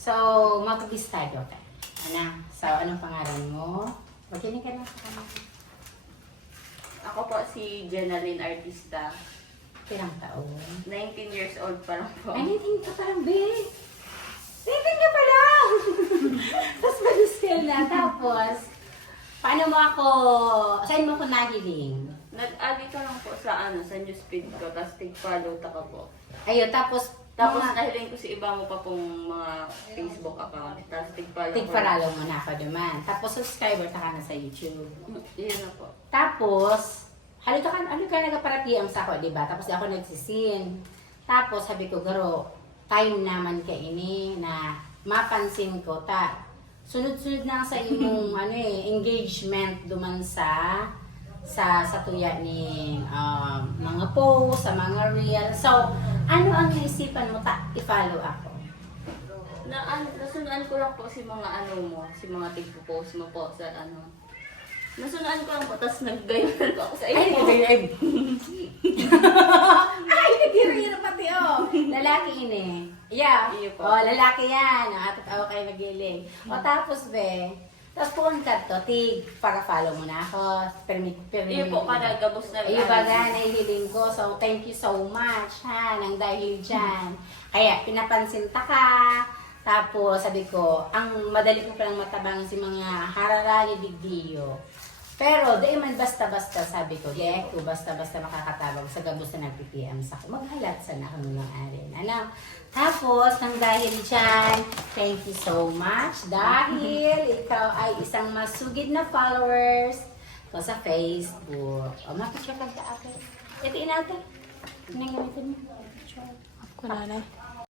So, mag-start ka. Ano? So, anong pangalan mo? Makinig ka lang sa kamay. Ako po si Jenaline Artista. Ilang taon? 19 years old pa lang po. Ay, nating ka parang big. Nating ka pa lang. Tapos mag-skill na. Tapos, paano mo ako, saan mo ako nagiling? Nag-adi ka lang po sa ano, sa newsfeed ko, tapos tig-follow ta ka po. Ayun, tapos, Tapos mga, nahiling ko si iba mo pa pong mga Facebook account, tapos ko. tig-paralo mo na ako naman. Tapos, subscriber ta ka na sa YouTube. Yun na po. Tapos, halika ka, halika ka nagparatiam sa ako, di ba? Tapos ako nagsisin. Tapos sabi ko, garo, time naman ka ini na mapansin ko ta. Sunod-sunod na sa imong ano eh, engagement duman sa sa sa tuya ni um, mga post, sa mga reel. So, ano ang naisipan mo ta? I-follow ako. Na, ano, nasunaan ko lang po si mga ano mo, si mga tig-post mo po sa ano. Nasunaan ko lang po, tapos nag-gayon ko ako sa Ay, iyo. ay, ay. Ay, nagiro pati, oh. Lalaki ini. Yeah. Iyo po. Oh, lalaki yan. Ang atot ako kayo nagiling. O, tapos, be, tapos puon ka to, tig, para follow mo na ako. Permit, permit. Iyo po, kada gabos na Ayun ba nga, nahihiling ko. So, thank you so much, ha, nang dahil dyan. Kaya, pinapansin ta ka. Tapos, sabi ko, ang madali ko palang matabang si mga hararali bigdiyo. Pero, di man basta-basta, sabi ko, di ko basta-basta makakatabang sa gabos na nag-PPM sa akin. Maghalat sa na kami ng arin. Ano? Tapos, nang dahil dyan, thank you so much. Dahil ikaw ay isang masugid na followers ko sa Facebook. O, lang ka ate. Ito inate. Nangyawitin mo. Ako na